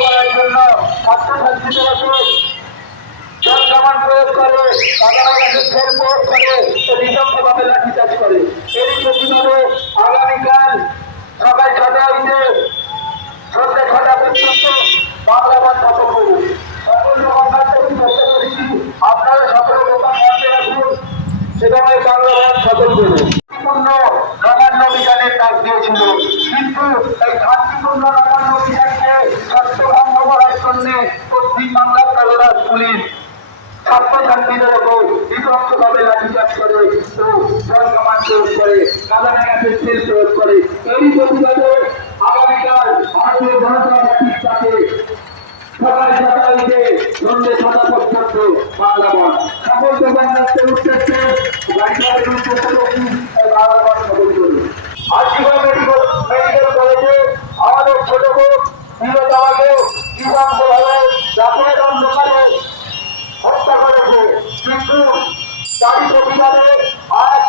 করার জন্য ছাত্রছাত্রীদের উপর কামান প্রয়োগ করে, কাদানা গাছের ফের প্রয়োগ করে, নৃশংসভাবে লাঠিচার্জ করে। এরই প্রতিবাদে আগামীকাল সকাল ৬টা হইতে সন্ধ্যা ৬টা পর্যন্ত বাংলা বন্ধ সফল করুন। সকল দোকানদার থেকে চেষ্টা করেছি আপনারা সকল দোকান বন্ধ রাখুন, সেভাবে বাংলা বন্ধ সফল করুন। নবান্ন অভিযানের ডাক দিয়েছিল, কিন্তু এই শান্তিপূর্ণ নবান্ন অভিযানকে স্বাস্থ্যভঙ্গ করার জন্য পশ্চিম বাংলার কালোরাজ পুলিশ ছাত্রছাত্রীদের উপর নৃশংসভাবে লাঠিচার্জ করে ও জল কামান প্রয়োগ করে, কাদানা গাছের তেল প্রয়োগ করে। এরই প্রতিবাদে আগামীকাল ভারতীয় জনতা পার্টির সাথে সকাল ৬টা হইতে সন্ধ্যে ৬টা পর্যন্ত বাংলা বন্ধ। সকল দোকানদারদের উদ্দেশ্যে বাংলা বন্ধ সফল করুন। আজিবা মেডিকেল কলেজে আমাদের ছোট বোন বিরোধাকে নৃশংসভাবে জাতীয় দোকানে হত্যা করেছে, কিন্তু তারই প্রতিবাদে আজ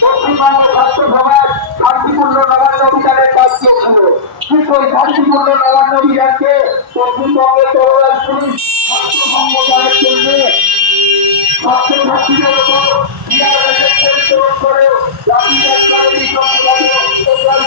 পশ্চিমবঙ্গ ছাত্র সমাজ শান্তিপূর্ণ নবান্ন অভিযানের কাজ দিয়েছিল, কিন্তু ওই শান্তিপূর্ণ নবান্ন অভিযানকে পশ্চিমবঙ্গের কালোরাজ পুলিশ ছাত্রভঙ্গ করার জন্য ছাত্রছাত্রীদের উপর করে লাঠিচার্জ করে নৃশংসভাবে